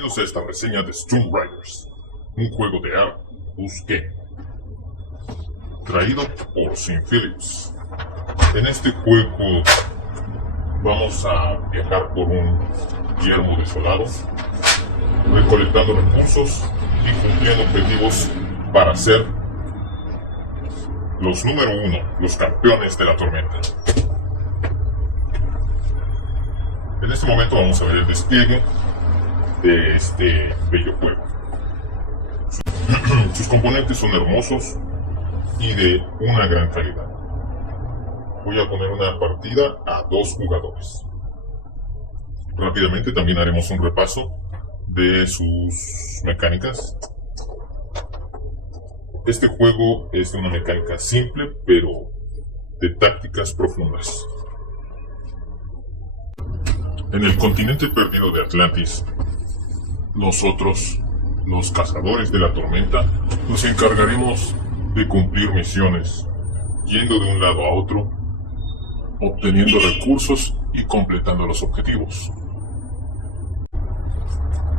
Bienvenidos a esta reseña de Tomb Raiders, un juego de A. Busqué, traído por Sim Phillips. En este juego vamos a viajar por un yermo desolado, recolectando recursos y cumpliendo objetivos para ser los número 1, los campeones de la tormenta. En este momento vamos a ver el despliegue de este bello juego. Sus componentes son hermosos y de una gran calidad. Voy a poner una partida a 2 jugadores. Rápidamente también haremos un repaso de sus mecánicas. Este juego es de una mecánica simple, pero de tácticas profundas. En el continente perdido de Atlantis, nosotros, los cazadores de la tormenta, nos encargaremos de cumplir misiones, yendo de un lado a otro, obteniendo recursos y completando los objetivos.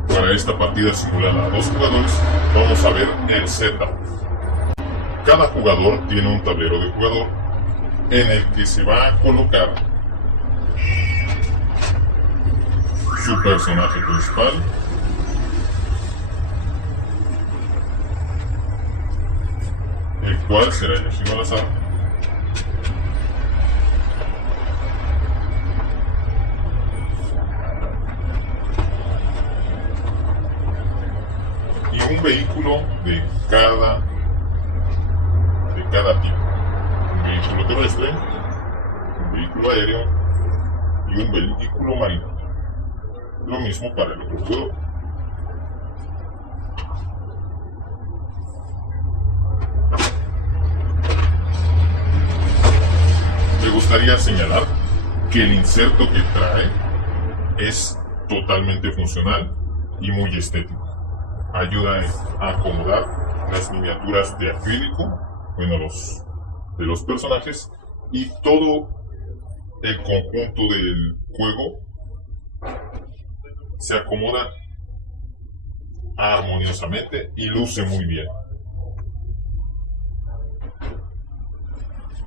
Para esta partida simulada a 2 jugadores, vamos a ver el setup. Cada jugador tiene un tablero de jugador en el que se va a colocar su personaje principal, el cual será elegido al azar, y un vehículo de cada tipo: un vehículo terrestre, un vehículo aéreo y un vehículo marino. Lo mismo para el otro jugador. Me gustaría señalar que el inserto que trae es totalmente funcional y muy estético. Ayuda a acomodar las miniaturas de acrílico, de los personajes, y todo el conjunto del juego se acomoda armoniosamente y luce muy bien.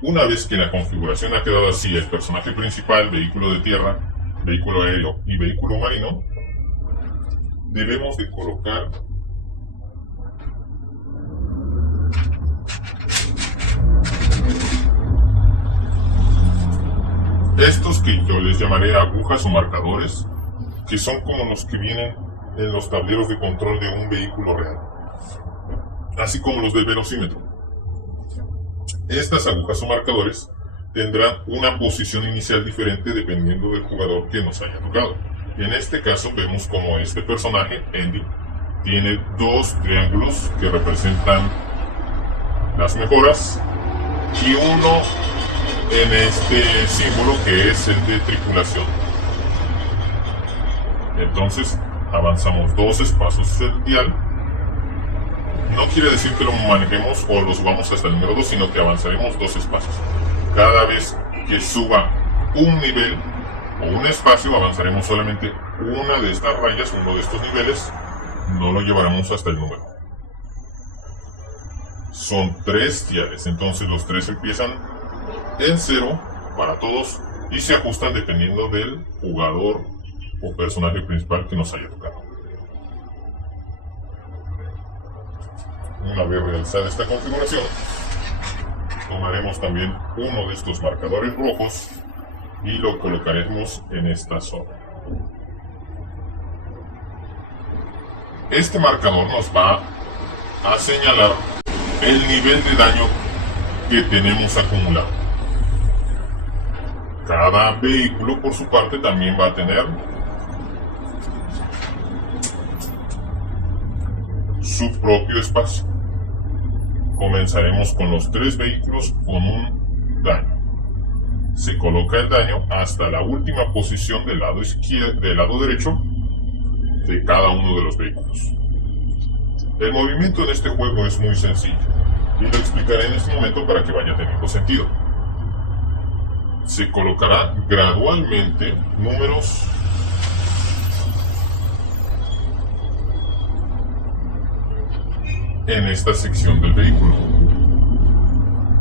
Una vez que la configuración ha quedado así, el personaje principal, vehículo de tierra, vehículo aéreo y vehículo marino, debemos de colocar estos que yo les llamaré agujas o marcadores, que son como los que vienen en los tableros de control de un vehículo real, así como los del velocímetro. Estas agujas o marcadores tendrán una posición inicial diferente dependiendo del jugador que nos haya tocado. En este caso vemos como este personaje, Andy, tiene 2 triángulos que representan las mejoras y uno en este símbolo que es el de tripulación. Entonces avanzamos 2 espacios el dial. No quiere decir que lo manejemos o los vamos hasta el número 2, sino que avanzaremos 2 espacios. Cada vez que suba un nivel o un espacio, avanzaremos solamente una de estas rayas, uno de estos niveles. No lo llevaremos hasta el número. Son 3 diales, entonces los 3 empiezan en 0 para todos y se ajustan dependiendo del jugador o personaje principal que nos haya tocado. Una vez realizada esta configuración, tomaremos también uno de estos marcadores rojos y lo colocaremos en esta zona. Este marcador nos va a señalar el nivel de daño que tenemos acumulado. Cada vehículo, por su parte, también va a tener su propio espacio. Comenzaremos con los 3 vehículos con un daño. Se coloca el daño hasta la última posición del lado izquierdo, del lado derecho de cada uno de los vehículos. El movimiento en este juego es muy sencillo y lo explicaré en este momento para que vaya teniendo sentido. Se colocará gradualmente números en esta sección del vehículo.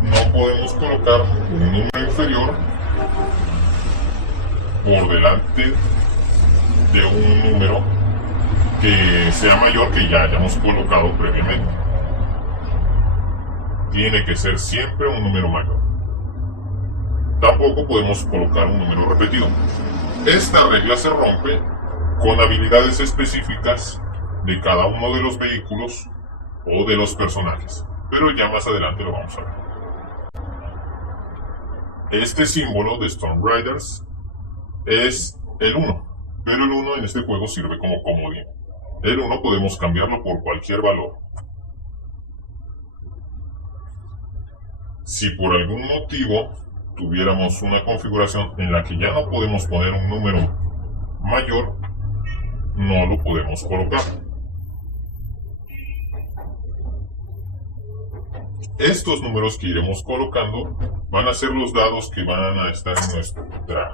No podemos colocar un número inferior por delante de un número que sea mayor que ya hayamos colocado previamente. Tiene que ser siempre un número mayor. Tampoco podemos colocar un número repetido. Esta regla se rompe con habilidades específicas de cada uno de los vehículos o de los personajes, pero ya más adelante lo vamos a ver. Este símbolo de Storm Riders es el 1, pero el 1 en este juego sirve como comodín. El 1 podemos cambiarlo por cualquier valor. Si por algún motivo tuviéramos una configuración en la que ya no podemos poner un número mayor, no lo podemos colocar. Estos números que iremos colocando van a ser los dados que van a estar en nuestra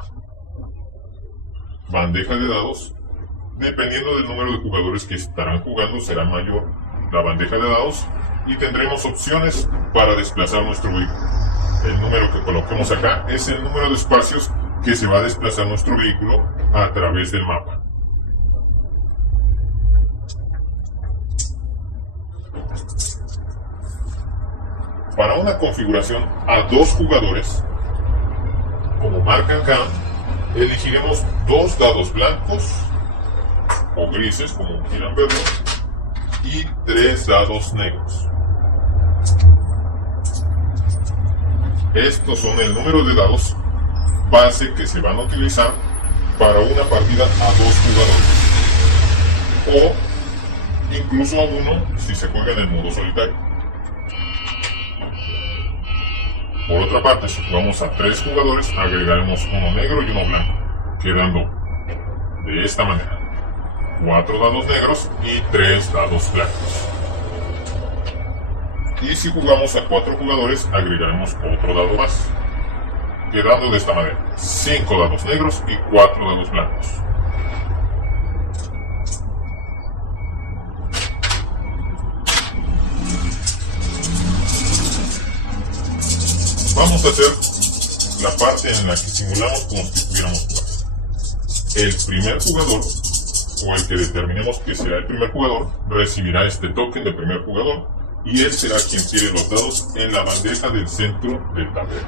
bandeja de dados. Dependiendo del número de jugadores que estarán jugando, será mayor la bandeja de dados y tendremos opciones para desplazar nuestro vehículo. El número que coloquemos acá es el número de espacios que se va a desplazar nuestro vehículo a través del mapa. Para una configuración a 2 jugadores, como marca acá, elegiremos 2 dados blancos o grises, como quieran verlo, y 3 dados negros. Estos son el número de dados base que se van a utilizar para una partida a 2 jugadores, o incluso a 1 si se juega en el modo solitario. Por otra parte, si jugamos a 3 jugadores, agregaremos uno negro y uno blanco, quedando de esta manera: 4 dados negros y 3 dados blancos. Y si jugamos a 4 jugadores, agregaremos otro dado más, quedando de esta manera: 5 dados negros y 4 dados blancos. Vamos a hacer la parte en la que simulamos como si estuviéramos jugando. El primer jugador, o el que determinemos que será el primer jugador, recibirá este token de primer jugador, y él será quien tire los dados en la bandeja del centro del tablero.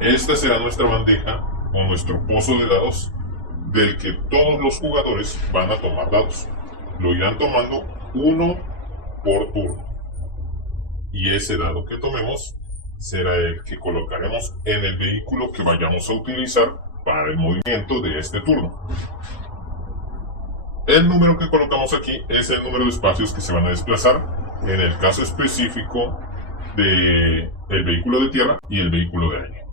Esta será nuestra bandeja o nuestro pozo de dados, del que todos los jugadores van a tomar dados. Lo irán tomando uno por turno. Y ese dado que tomemos será el que colocaremos en el vehículo que vayamos a utilizar para el movimiento de este turno. El número que colocamos aquí es el número de espacios que se van a desplazar en el caso específico del vehículo de tierra y el vehículo de aire.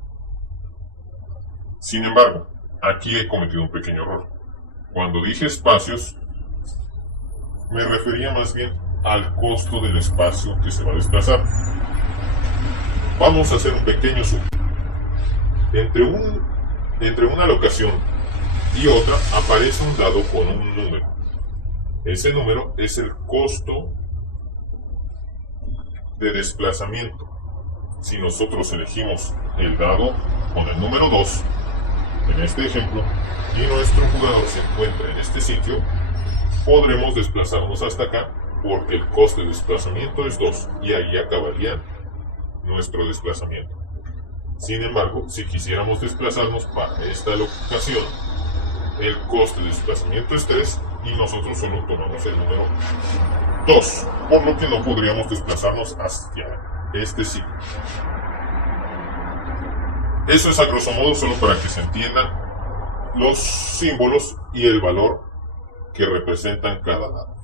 Sin embargo, aquí he cometido un pequeño error. Cuando dije espacios, me refería más bien al costo del espacio que se va a desplazar. Vamos a hacer un pequeño zoom. Entre una locación y otra aparece un dado con un número. Ese número es el costo de desplazamiento. Si nosotros elegimos el dado con el número 2, en este ejemplo, y nuestro jugador se encuentra en este sitio, podremos desplazarnos hasta acá, porque el coste de desplazamiento es 2, y ahí acabaría nuestro desplazamiento. Sin embargo, si quisiéramos desplazarnos para esta locación, el coste de desplazamiento es 3, y nosotros solo tomamos el número 2, por lo que no podríamos desplazarnos hacia este sitio. Eso es a grosso modo solo para que se entiendan los símbolos y el valor que representan cada dado.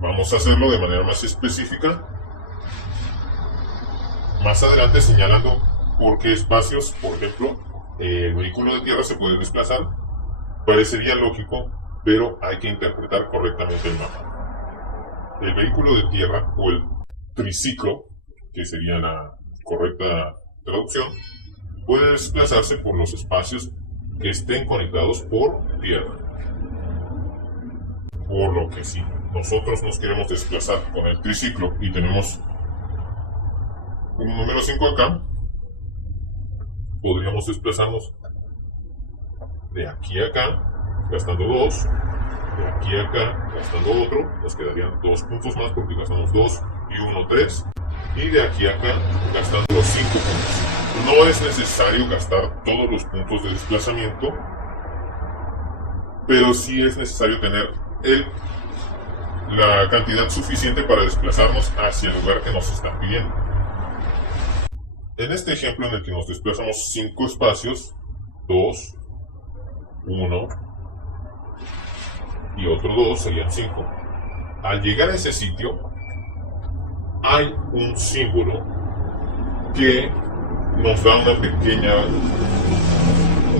Vamos a hacerlo de manera más específica más adelante, señalando por qué espacios. Por ejemplo, el vehículo de tierra se puede desplazar. Parecería lógico, pero hay que interpretar correctamente el mapa. El vehículo de tierra, o el triciclo, que sería la correcta traducción, puede desplazarse por los espacios que estén conectados por tierra. Por lo que si nosotros nos queremos desplazar con el triciclo y tenemos un número 5 acá, podríamos desplazarnos de aquí a acá, gastando 2, de aquí a acá, gastando otro, nos quedarían 2 puntos más porque gastamos 2 y 1, 3, y de aquí a acá, gastando los 5 puntos. No es necesario gastar todos los puntos de desplazamiento, pero sí es necesario tener la cantidad suficiente para desplazarnos hacia el lugar que nos están pidiendo. En este ejemplo en el que nos desplazamos 5 espacios, 2, 1 y otro 2 serían 5. Al llegar a ese sitio hay un símbolo que nos da un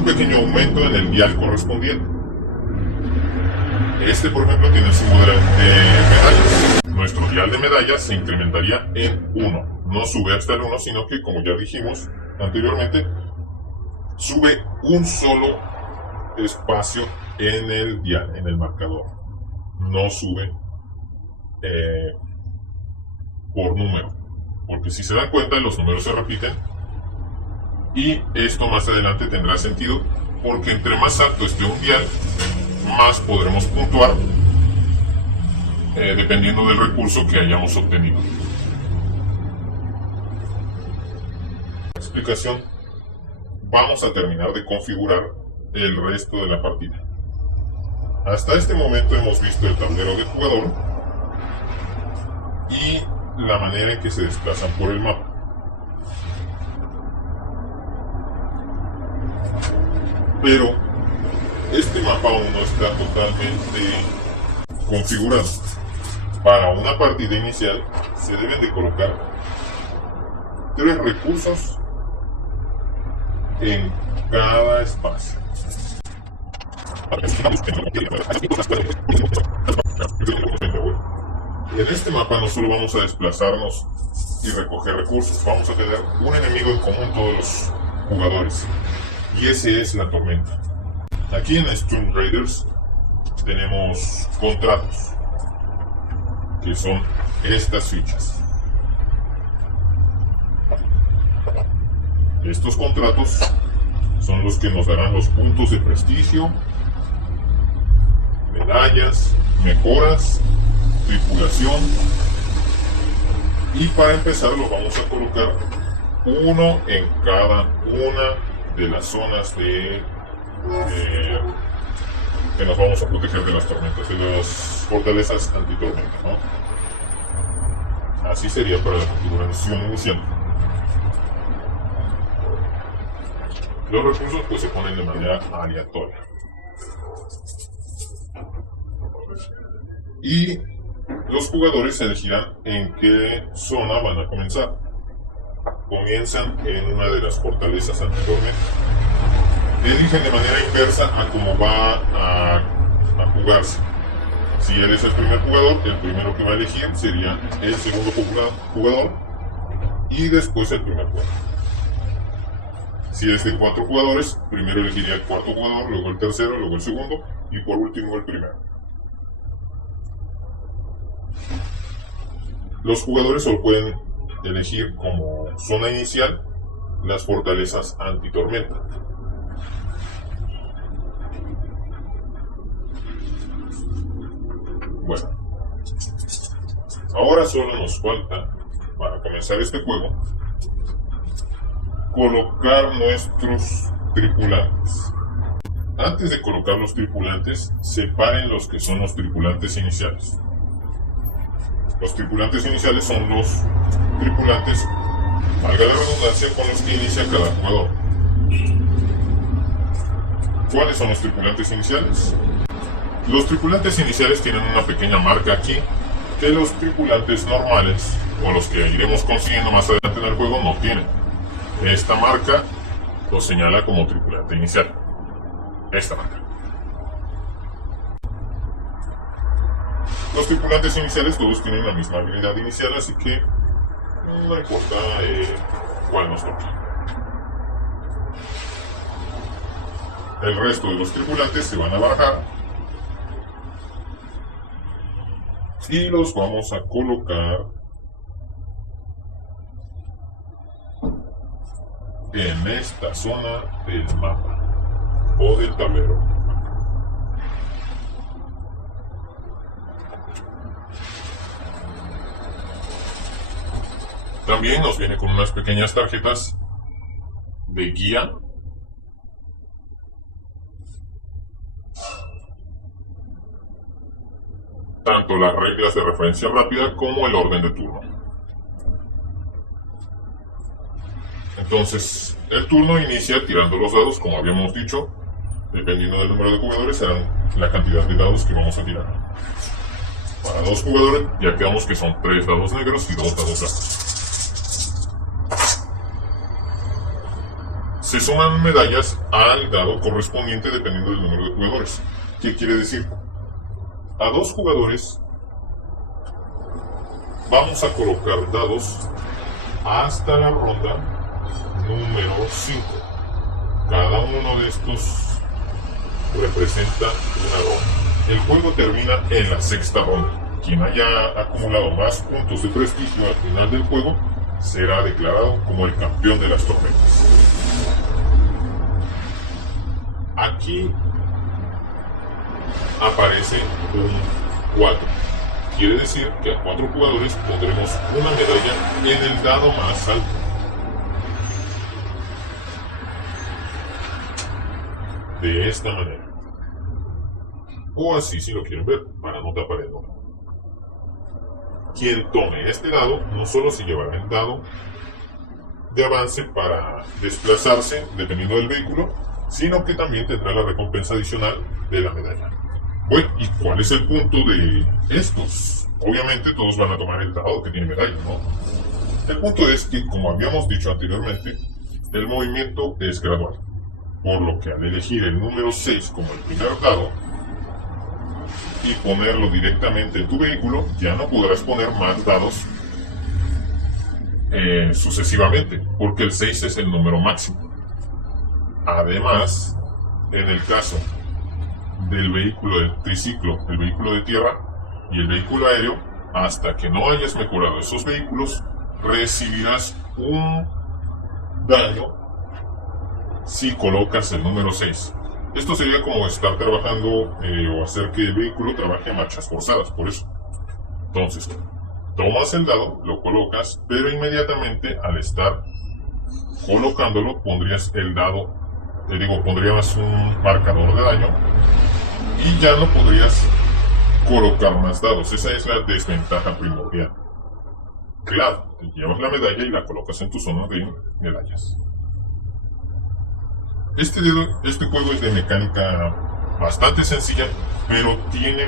pequeño aumento en el vial correspondiente. Este, por ejemplo, tiene el símbolo de medallas. Nuestro vial de medallas se incrementaría en 1. No sube hasta el 1, sino que, como ya dijimos anteriormente, sube un solo espacio en el vial, en el marcador. No sube por número. Porque si se dan cuenta, los números se repiten. Y esto más adelante tendrá sentido, porque entre más alto esté un vial, más podremos puntuar dependiendo del recurso que hayamos obtenido. Explicación. Vamos a terminar de configurar el resto de la partida. Hasta este momento hemos visto el tablero del jugador y la manera en que se desplazan por el mapa. Pero este mapa aún no está totalmente configurado. Para una partida inicial se deben de colocar 3 recursos en cada espacio. En este mapa no solo vamos a desplazarnos y recoger recursos, vamos a tener un enemigo en común todos los jugadores, y ese es la tormenta. Aquí en Storm Raiders tenemos contratos, que son estas fichas. Estos contratos son los que nos darán los puntos de prestigio, medallas, mejoras, tripulación. Y para empezar los vamos a colocar uno en cada una de las zonas que nos vamos a proteger de las tormentas, de las fortalezas antitormenta, ¿no? Así sería para la configuración inicial. Los recursos pues se ponen de manera aleatoria. Y los jugadores elegirán en qué zona van a comenzar. Comienzan en una de las fortalezas antitormenta. Eligen de manera inversa a cómo va a jugarse. Si él es el primer jugador, el primero que va a elegir sería el segundo jugador y después el primer jugador. Si es de 4 jugadores, primero elegiría el cuarto jugador, luego el tercero, luego el segundo y por último el primero. Los jugadores solo pueden elegir como zona inicial las fortalezas antitormenta. Bueno, ahora solo nos falta, para comenzar este juego, colocar nuestros tripulantes. Antes de colocar los tripulantes, separen los que son los tripulantes iniciales. Los tripulantes iniciales son los tripulantes, valga la redundancia, con los que inicia cada jugador. ¿Cuáles son los tripulantes iniciales? Los tripulantes iniciales tienen una pequeña marca aquí que los tripulantes normales, o los que iremos consiguiendo más adelante en el juego, no tienen. Esta marca lo señala como tripulante inicial. Esta marca. Los tripulantes iniciales todos tienen la misma habilidad inicial, así que no importa cuál nos toque. El resto de los tripulantes se van a barajar y los vamos a colocar en esta zona del mapa o del tablero. También nos viene con unas pequeñas tarjetas de guía tanto las reglas de referencia rápida como el orden de turno. Entonces, el turno inicia tirando los dados, como habíamos dicho, dependiendo del número de jugadores, serán la cantidad de dados que vamos a tirar. Para 2 jugadores, ya quedamos que son 3 dados negros y 2 dados blancos. Se suman medallas al dado correspondiente dependiendo del número de jugadores. ¿Qué quiere decir? A 2 jugadores vamos a colocar dados hasta la ronda número 5. Cada uno de estos representa una ronda. El juego termina en la 6ª ronda. Quien haya acumulado más puntos de prestigio al final del juego será declarado como el campeón de las tormentas. Aquí aparece un 4. Quiere decir que a 4 jugadores pondremos una medalla en el dado más alto. De esta manera. O así si lo quieren ver, para no tapar el número. Quien tome este dado no solo se llevará el dado de avance para desplazarse dependiendo del vehículo, sino que también tendrá la recompensa adicional de la medalla. Bueno, ¿y cuál es el punto de estos? Obviamente todos van a tomar el dado que tiene medalla, ¿no? El punto es que, como habíamos dicho anteriormente, el movimiento es gradual, por lo que al elegir el número 6 como el primer dado y ponerlo directamente en tu vehículo, ya no podrás poner más dados sucesivamente, porque el 6 es el número máximo. Además, en el caso del vehículo de triciclo, el vehículo de tierra y el vehículo aéreo, hasta que no hayas mejorado esos vehículos, recibirás un daño si colocas el número 6. Esto sería como estar trabajando o hacer que el vehículo trabaje a marchas forzadas, por eso. Entonces, tomas el dado, lo colocas, pero inmediatamente al estar colocándolo pondrías el dado, pondrías un marcador de daño y ya no podrías colocar más dados. Esa es la desventaja primordial. Claro, te llevas la medalla y la colocas en tu zona de medallas. Este juego es de mecánica bastante sencilla, pero tiene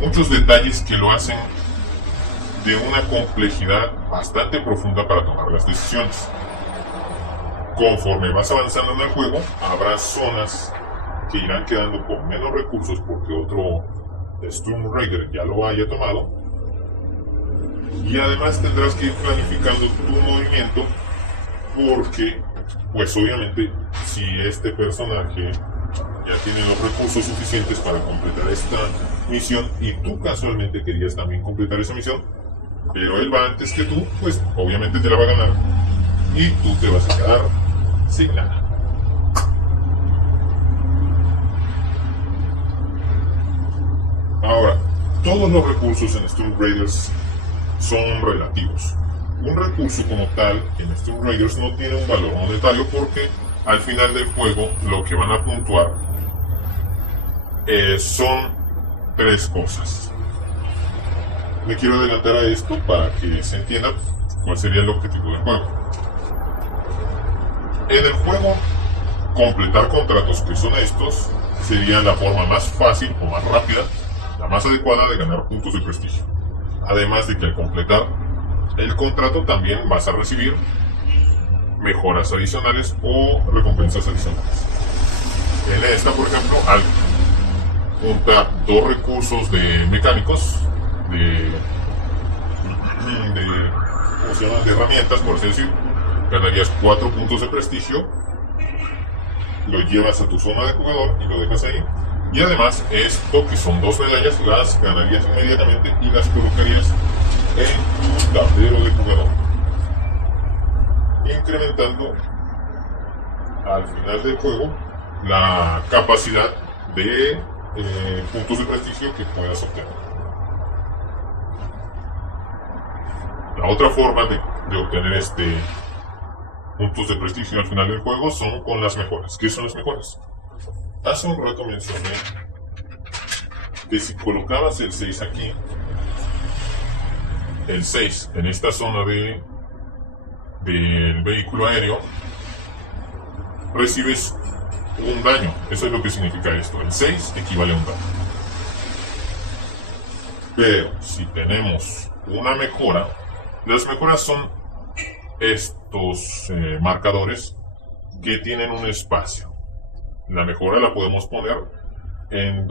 muchos detalles que lo hacen de una complejidad bastante profunda para tomar las decisiones. Conforme vas avanzando en el juego, habrá zonas que irán quedando con menos recursos porque otro Storm Raider ya lo haya tomado, y además tendrás que ir planificando tu movimiento porque, pues obviamente, si este personaje ya tiene los recursos suficientes para completar esta misión y tú casualmente querías también completar esa misión, pero él va antes que tú, pues obviamente te la va a ganar y tú te vas a quedar sin nada. Ahora, todos los recursos en Storm Raiders son relativos. Un recurso como tal en Storm Raiders no tiene un valor monetario porque al final del juego lo que van a puntuar son 3 cosas. Me quiero adelantar a esto para que se entienda cuál sería el objetivo del juego. En el juego, completar contratos que son estos sería la forma más fácil o más rápida, la más adecuada de ganar puntos de prestigio. Además de que al completar el contrato también vas a recibir mejoras adicionales o recompensas adicionales. En esta, por ejemplo, al juntar 2 recursos de mecánicos, de herramientas, por así decir, ganarías 4 puntos de prestigio, lo llevas a tu zona de jugador y lo dejas ahí, Y además esto, que son dos medallas, las ganarías inmediatamente y las colocarías en tu tablero de jugador, incrementando al final del juego la capacidad de puntos de prestigio que puedas obtener. La otra forma de obtener puntos de prestigio al final del juego son con las mejoras. ¿Qué son las mejoras? Hace un rato mencioné que si colocabas el 6 aquí, el 6 en esta zona del vehículo aéreo, recibes un daño. Eso es lo que significa esto. El 6 equivale a un daño. Pero si tenemos una mejora, las mejoras son estos marcadores que tienen un espacio. La mejora la podemos poner en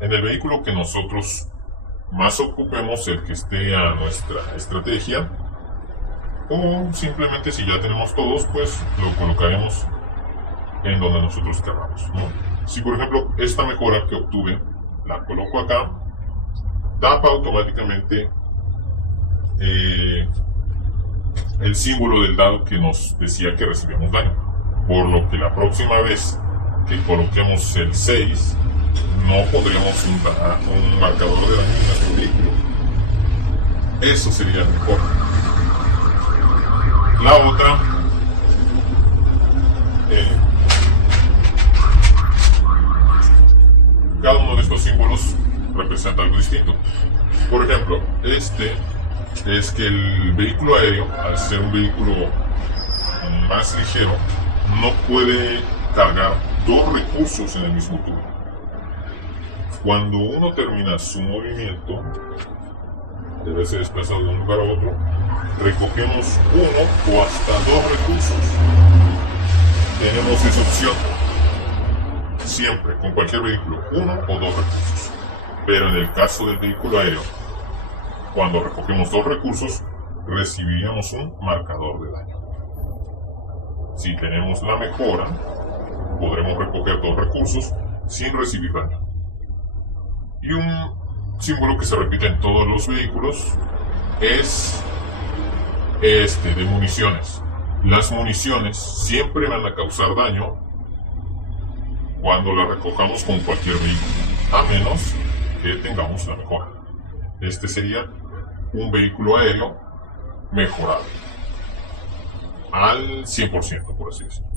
el vehículo que nosotros más ocupemos, el que esté a nuestra estrategia, o simplemente si ya tenemos todos, pues lo colocaremos en donde nosotros queramos, ¿no? Si por ejemplo esta mejora que obtuve la coloco acá, tapa automáticamente el símbolo del dado que nos decía que recibíamos daño, por lo que la próxima vez que coloquemos el 6 no podremos un marcador de daño en nuestro vehículo. Eso sería mejor. La otra, cada uno de estos símbolos representa algo distinto. Por ejemplo, este es que el vehículo aéreo, al ser un vehículo más ligero, no puede cargar dos recursos en el mismo turno. Cuando uno termina su movimiento, debe ser desplazado de un lugar a otro, recogemos uno o hasta dos recursos. Tenemos esa opción siempre, con cualquier vehículo, uno o dos recursos. Pero en el caso del vehículo aéreo, cuando recogemos dos recursos, recibiríamos un marcador de daño. Si tenemos la mejora, podremos recoger dos recursos sin recibir daño. Y un símbolo que se repite en todos los vehículos es de municiones. Las municiones siempre van a causar daño cuando las recojamos con cualquier vehículo, a menos que tengamos la mejora. Este sería un vehículo aéreo mejorado al 100%, por así decirlo.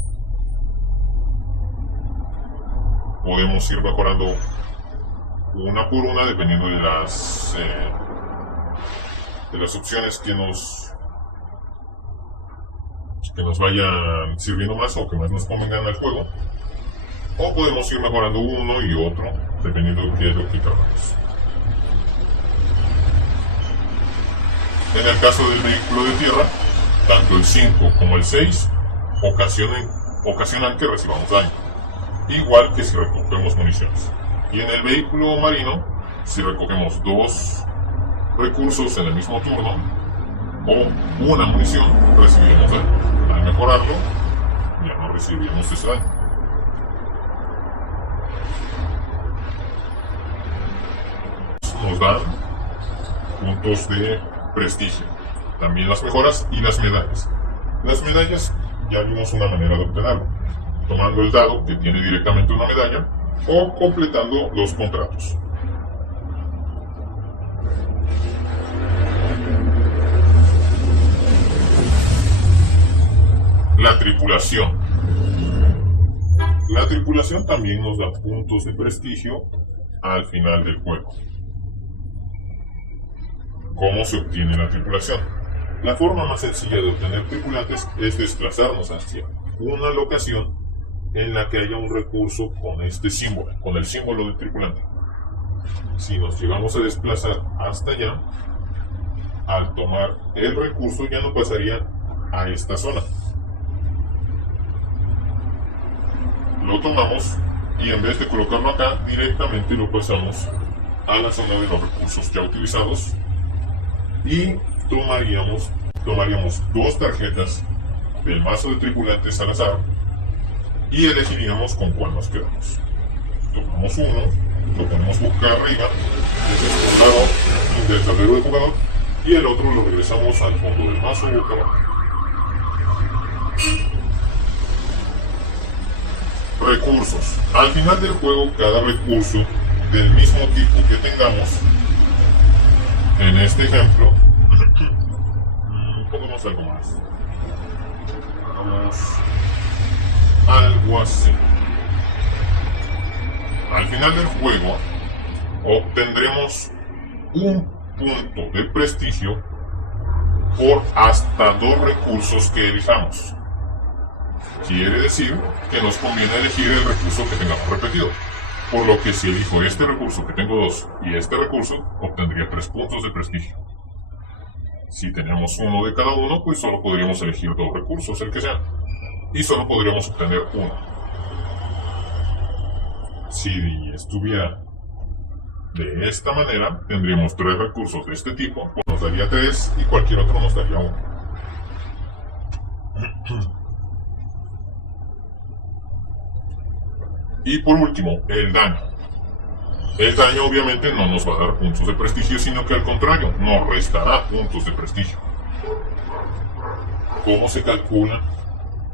Podemos ir mejorando una por una dependiendo de las opciones que nos vayan sirviendo más o que más nos convengan al juego, o podemos ir mejorando uno y otro dependiendo de qué es lo que queramos. En el caso del vehículo de tierra, tanto el 5 como el 6 ocasionan que recibamos daño, igual que si recogemos municiones. Y en el vehículo marino, si recogemos dos recursos en el mismo turno o una munición, recibiremos daño. Al mejorarlo, ya no recibiremos ese daño. Nos dan puntos de prestigio, también las mejoras y las medallas. Las medallas ya vimos una manera de obtenerlo, tomando el dado que tiene directamente una medalla o completando los contratos. La tripulación. La tripulación también nos da puntos de prestigio al final del juego. ¿Cómo se obtiene la tripulación? La forma más sencilla de obtener tripulantes es desplazarnos hacia una locación en la que haya un recurso con este símbolo, con el símbolo del tripulante. Si nos llegamos a desplazar hasta allá, al tomar el recurso ya no pasaría a esta zona. Lo tomamos y en vez de colocarlo acá, directamente lo pasamos a la zona de los recursos ya utilizados y tomaríamos dos tarjetas del mazo de tripulantes al azar y elegiríamos con cuál nos quedamos. Tomamos uno lo ponemos boca arriba, desde un lado del tablero del jugador, y el otro lo regresamos al fondo del mazo boca abajo. Recursos. Al final del juego, cada recurso del mismo tipo que tengamos, en este ejemplo, podemos algo más. Vamos algo así. Al final del juego, obtendremos un punto de prestigio por hasta 2 recursos que elijamos. Quiere decir que nos conviene elegir el recurso que tengamos repetido. Por lo que si elijo este recurso que tengo 2 y este recurso, obtendría 3 puntos de prestigio. Si tenemos uno de cada uno, pues solo podríamos elegir 2 recursos, el que sea. Y solo podríamos obtener uno. Si estuviera de esta manera, tendríamos 3 recursos de este tipo, pues nos daría 3 y cualquier otro nos daría 1. Y por último, el daño. El daño obviamente no nos va a dar puntos de prestigio, sino que al contrario, nos restará puntos de prestigio. ¿Cómo se calculan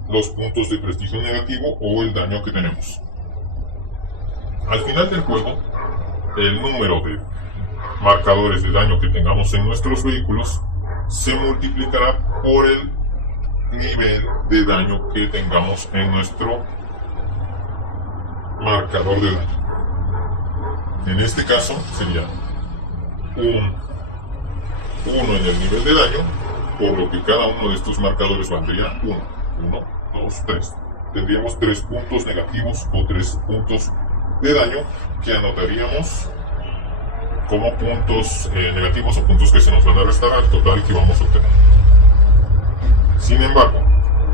los puntos de prestigio negativo o el daño que tenemos? Al final del juego, el número de marcadores de daño que tengamos en nuestros vehículos se multiplicará por el nivel de daño que tengamos en nuestro marcador de daño. En este caso sería un 1 en el nivel de daño, por lo que cada uno de estos marcadores valdría 1. 1, 2, 3. Tendríamos 3 puntos negativos o 3 puntos de daño que anotaríamos como puntos negativos o puntos que se nos van a restar al total que vamos a obtener. Sin embargo,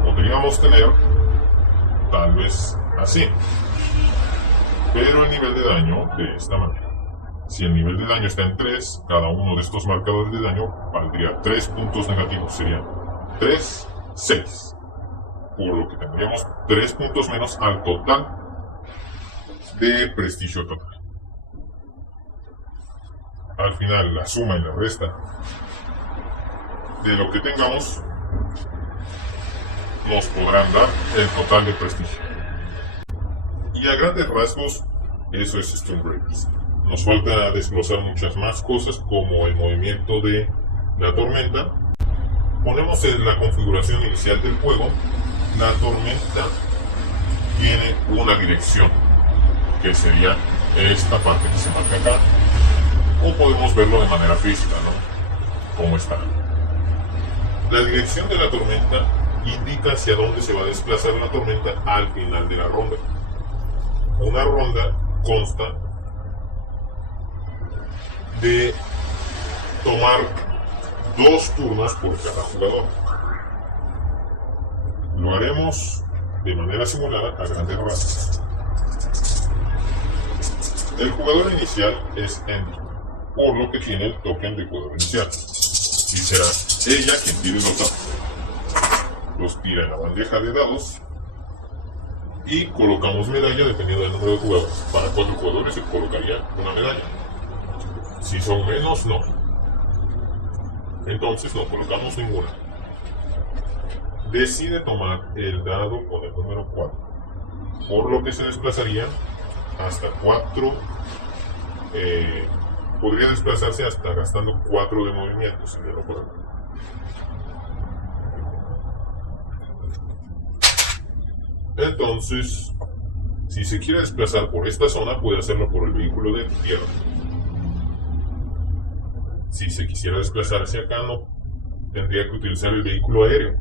podríamos tener tal vez así, pero el nivel de daño de esta manera. Si el nivel de daño está en 3, cada uno de estos marcadores de daño valdría 3 puntos negativos. Serían 3, 6. Por lo que tendríamos 3 puntos menos al total de prestigio total. Al final, la suma y la resta de lo que tengamos nos podrán dar el total de prestigio. Y a grandes rasgos, eso es Stormbreakers. Nos falta desglosar muchas más cosas, como el movimiento de la tormenta. Ponemos en la configuración inicial del juego, la tormenta tiene una dirección, que sería esta parte que se marca acá, o podemos verlo de manera física, ¿no? Como está. La dirección de la tormenta indica hacia dónde se va a desplazar la tormenta al final de la ronda. Una ronda consta de tomar 2 turnos por cada jugador. Lo haremos de manera simulada a grandes rasgos. El jugador inicial es Andy, por lo que tiene el token de jugador inicial. Y será ella quien tire los dados. Los tira en la bandeja de dados y colocamos medalla dependiendo del número de jugadores. Para 4 jugadores se colocaría una medalla. Si son menos, no. Entonces no colocamos ninguna. Decide tomar el dado con el número 4, por lo que se desplazaría hasta 4. Podría desplazarse hasta gastando 4 de movimiento, si no lo podemos. Entonces, si se quiere desplazar por esta zona, puede hacerlo por el vehículo de tierra. Si se quisiera desplazar hacia acá, no tendría que utilizar el vehículo aéreo.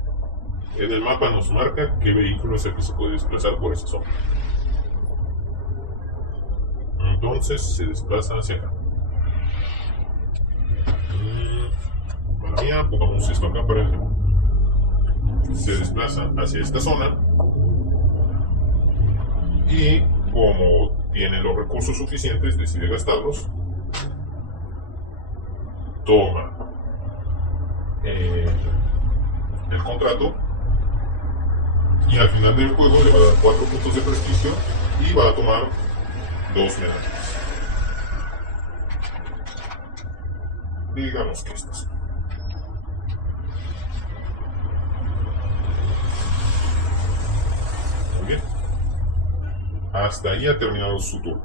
En el mapa nos marca qué vehículo es el que se puede desplazar por esa zona. Entonces se desplaza hacia acá. Para mí, pongamos esto acá para ejemplo. Se desplaza hacia esta zona. Y como tiene los recursos suficientes, decide gastarlos. Toma el contrato. Y al final del juego le va a dar 4 puntos de prestigio y va a tomar 2 medallas. digamos que estas. Muy bien. Hasta ahí ha terminado su turno.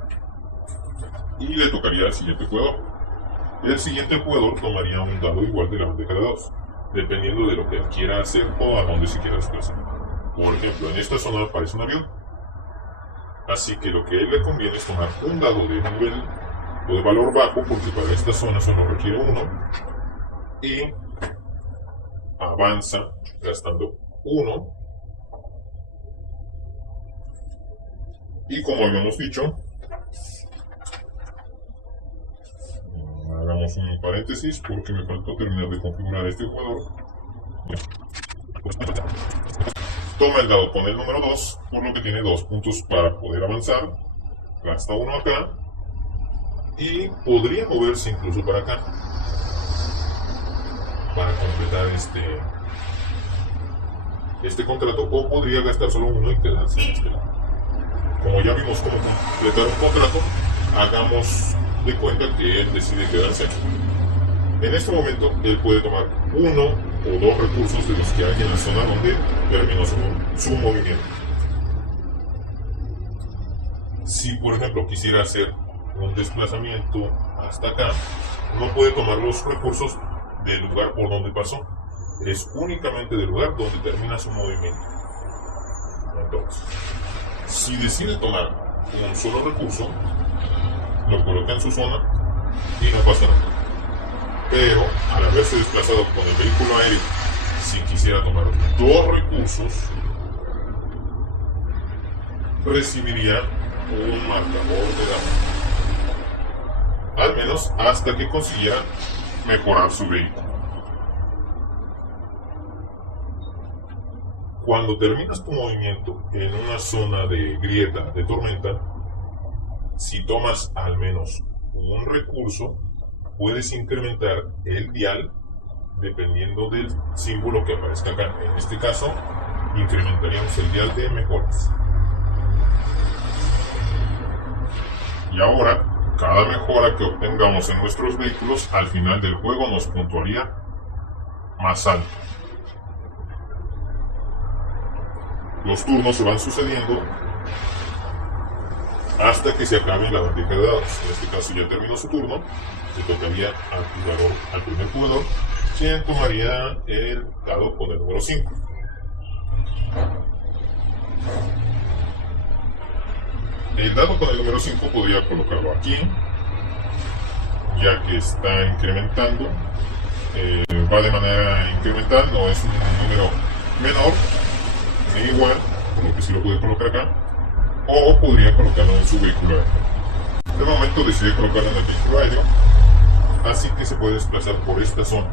Y le tocaría al siguiente jugador. El siguiente jugador tomaría un dado igual de la bandeja de dados, dependiendo de lo que él quiera hacer o a dónde se quiera desplazar. Por ejemplo, en esta zona aparece un avión. Así que lo que a él le conviene es tomar un dado de nivel o de valor bajo, porque para esta zona solo requiere uno, y avanza gastando uno. Y como habíamos dicho, hagamos un paréntesis porque me faltó terminar de configurar este jugador. Toma el dado con el número 2, por lo que tiene 2 puntos para poder avanzar. Gasta uno acá. Y podría moverse incluso para acá, para completar este contrato, o podría gastar solo uno y quedarse en este lado. Como ya vimos cómo completar un contrato, hagamos de cuenta que él decide quedarse aquí. En este momento, él puede tomar uno o dos recursos de los que hay en la zona donde terminó su movimiento. Si, por ejemplo, quisiera hacer un desplazamiento hasta acá, no puede tomar los recursos del lugar por donde pasó. Es únicamente del lugar donde termina su movimiento. Entonces, si decide tomar un solo recurso, lo coloca en su zona y no pasa nada. Pero al haberse desplazado con el vehículo aéreo, si quisiera tomar dos recursos, recibiría un marcador de daño. Al menos hasta que consiguiera mejorar su vehículo. Cuando terminas tu movimiento en una zona de grieta, de tormenta, si tomas al menos un recurso, puedes incrementar el dial dependiendo del símbolo que aparezca acá. En este caso, incrementaríamos el dial de mejoras. Y ahora, cada mejora que obtengamos en nuestros vehículos al final del juego nos puntuaría más alto. Los turnos se van sucediendo hasta que se acabe la bandeja de dados. En este caso ya terminó su turno, le tocaría al primer jugador, quien tomaría el dado con el número 5. El dado con el número 5 podría colocarlo aquí, ya que está incrementando, va de manera incremental, no es un número menor ni igual, por lo que sí lo puede colocar acá, o podría colocarlo en su vehículo aéreo. De momento decide colocarlo en el vehículo aéreo, así que se puede desplazar por esta zona,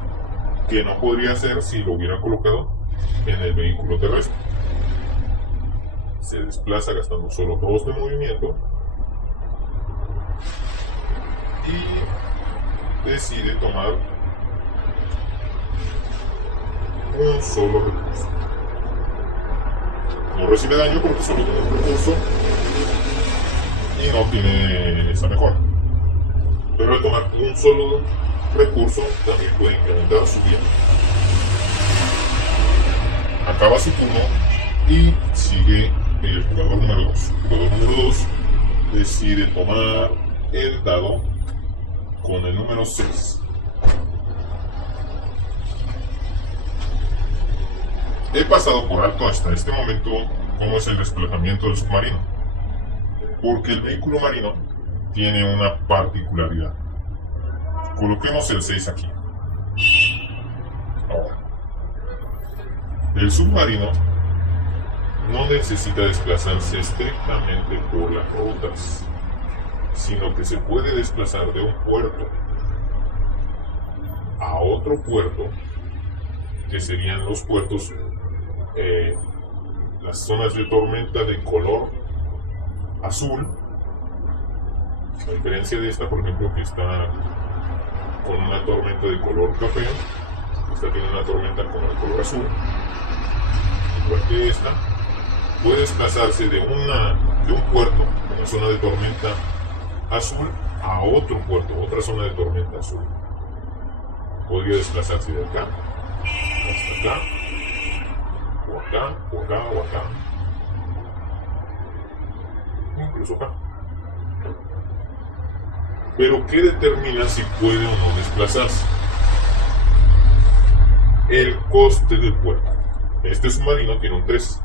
que no podría hacer si lo hubiera colocado en el vehículo terrestre. Se desplaza gastando solo 2 de movimiento y decide tomar un solo recurso. No recibe daño porque solo tiene un recurso y no tiene esa mejora. Pero al tomar un solo recurso también puede incrementar su vida. Acaba su turno y sigue el jugador número 2. El jugador número 2 decide tomar el dado con el número 6. He pasado por alto hasta este momento cómo es el desplazamiento del submarino, porque el vehículo marino tiene una particularidad. Coloquemos el 6 aquí. Ahora, el submarino no necesita desplazarse estrictamente por las rutas, sino que se puede desplazar de un puerto a otro puerto, que serían los puertos, las zonas de tormenta de color azul, a diferencia de esta, por ejemplo, que está con una tormenta de color café. Esta tiene una tormenta con el color azul, igual que esta. Puede desplazarse de un puerto, una zona de tormenta azul, a otro puerto, otra zona de tormenta azul. Podría desplazarse de acá hasta acá, o acá, o acá, o acá, incluso acá. Pero ¿qué determina si puede o no desplazarse? El coste del puerto. Este submarino tiene un 3,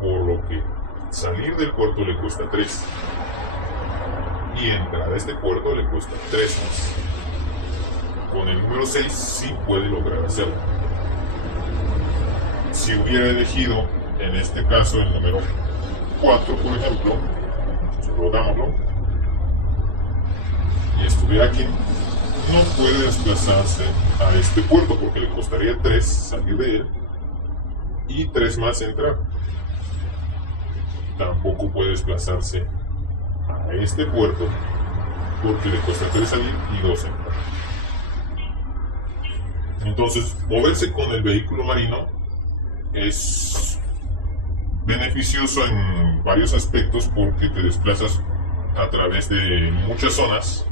por lo que salir del puerto le cuesta 3 y entrar a este puerto le cuesta 3 más. Con el número 6 sí puede lograr hacerlo. Si hubiera elegido en este caso el número 4, por ejemplo, rodámoslo, y estuviera aquí, no puede desplazarse a este puerto porque le costaría 3 salir de él y 3 más entrar. Tampoco puede desplazarse a este puerto porque le cuesta 3 salir y 2 entrar. Entonces, moverse con el vehículo marino es beneficioso en varios aspectos porque te desplazas a través de muchas zonas,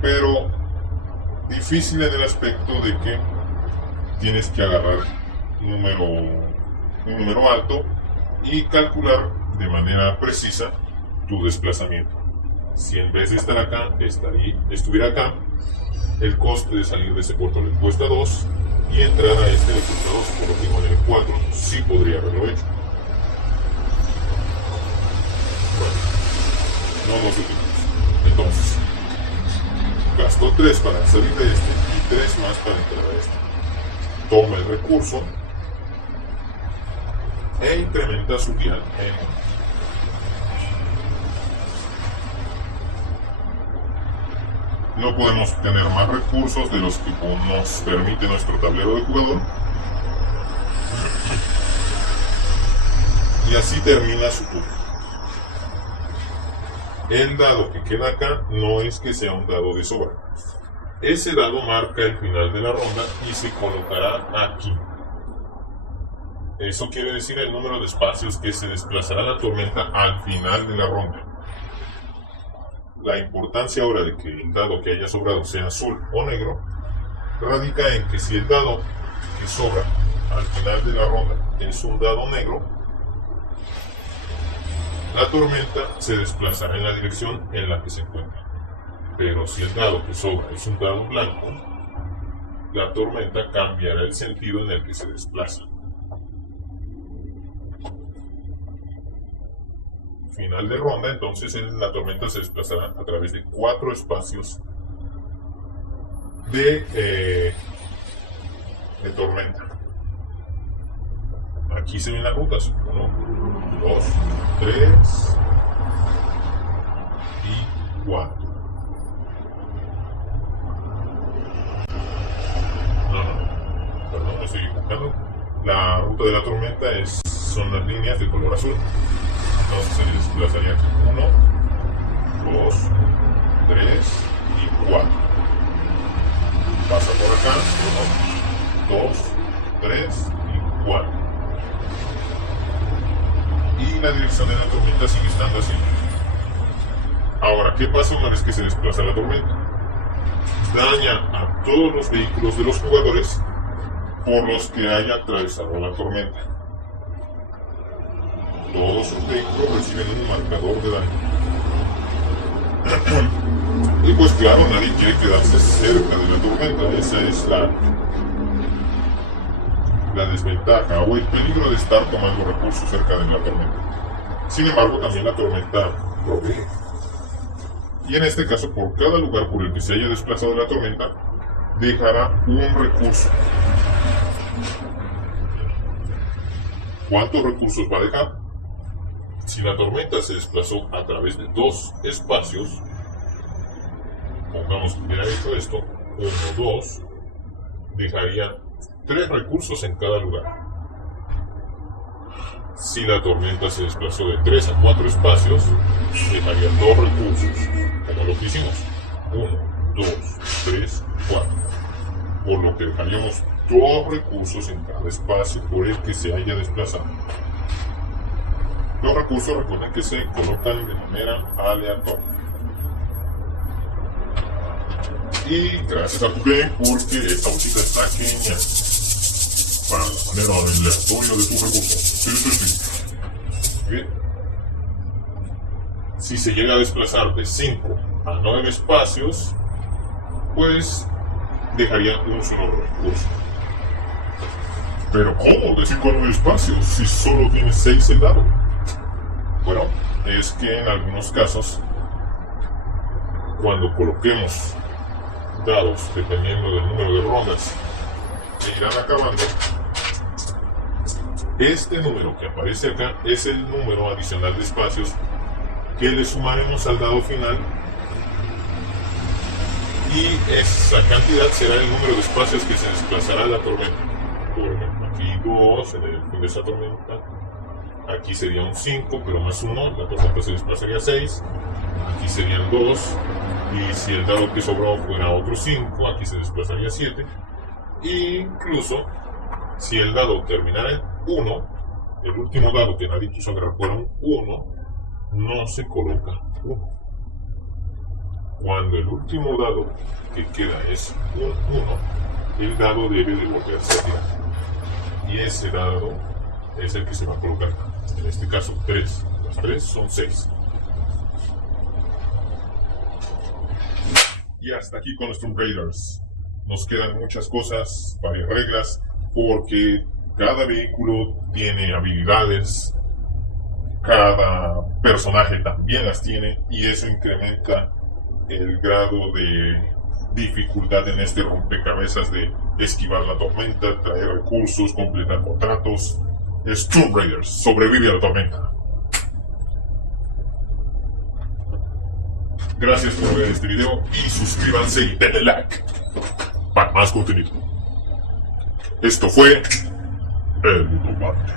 pero difícil en el aspecto de que tienes que agarrar un número alto y calcular de manera precisa tu desplazamiento. Si en vez de estar acá, estuviera acá, el coste de salir de ese puerto le cuesta 2 y entrar a este le cuesta 2, por lo que con el 4 sí podría haberlo hecho. Bueno, no nos detenemos. Entonces, gastó 3 para salir de este y 3 más para entrar a este. Toma el recurso e incrementa su vial en 1. No podemos tener más recursos de los que nos permite nuestro tablero de jugador. Y así termina su turno. El dado que queda acá no es que sea un dado de sobra. Ese dado marca el final de la ronda y se colocará aquí. Eso quiere decir el número de espacios que se desplazará la tormenta al final de la ronda. La importancia ahora de que el dado que haya sobrado sea azul o negro radica en que si el dado que sobra al final de la ronda es un dado negro, la tormenta se desplazará en la dirección en la que se encuentra. Pero si el dado que sobra es un dado blanco, la tormenta cambiará el sentido en el que se desplaza. Final de ronda, entonces la tormenta se desplazará a través de 4 espacios de tormenta. Aquí se ven las rutas: 1, 2, 3 y 4. Perdón, me estoy equivocando. La ruta de la tormenta son las líneas de color azul. Entonces se desplazaría aquí 1, 2, 3 y 4. Pasa por acá 1, 2, 3 y 4. Y la dirección de la tormenta sigue estando así. Ahora, ¿qué pasa una vez que se desplaza la tormenta? Daña a todos los vehículos de los jugadores por los que haya atravesado la tormenta. Todos sus vehículos reciben un marcador de daño. Y pues claro, nadie quiere quedarse cerca de la tormenta. Esa es la desventaja o el peligro de estar tomando recursos cerca de la tormenta. Sin embargo, también la tormenta protege. Y en este caso, por cada lugar por el que se haya desplazado la tormenta, dejará un recurso. ¿Cuántos recursos va a dejar? Si la tormenta se desplazó a través de 2 espacios, pongamos que hubiera hecho esto, 1, 2, dejaría 3 recursos en cada lugar. Si la tormenta se desplazó de 3 a 4 espacios, dejaría 2 recursos, como lo que hicimos, 1, 2, 3, 4. Por lo que dejaríamos 2 recursos en cada espacio por el que se haya desplazado. Los recursos, recuerden que se colocan de manera aleatoria. Y gracias a tu game porque esta bolsita está genial. Para la manera aleatoria de tu recurso. Sí. Bien. Si se llega a desplazar de 5 a 9 espacios, pues dejaría un solo recurso. Pero ¿cómo de 5 a 9 espacios si solo tienes 6 el dado? Bueno, es que en algunos casos, cuando coloquemos dados dependiendo del número de rondas que irán acabando, este número que aparece acá es el número adicional de espacios que le sumaremos al dado final, y esa cantidad será el número de espacios que se desplazará la tormenta. Por ejemplo, aquí 2 en el fin de esa tormenta, aquí sería un 5, pero más 1, la tormenta se desplazaría 6, aquí serían 2, y si el dado que sobró fuera otro 5, aquí se desplazaría 7, e incluso si el dado terminara en 1, el último dado que nadie quiso agarrar fuera un 1, no se coloca 1. Cuando el último dado que queda es un 1, el dado debe de volverse a tirar. Y ese dado es el que se va a colocar. En este caso 3. Los 3 son 6. Y hasta aquí con los Tomb Raiders. Nos quedan muchas cosas, varias reglas, porque cada vehículo tiene habilidades, cada personaje también las tiene, y eso incrementa el grado de dificultad en este rompecabezas de esquivar la tormenta, traer recursos, completar contratos. Es Tomb Raiders, sobrevive a la tormenta. Gracias por ver este video y suscríbanse y denle like para más contenido. Esto fue El Ludopate.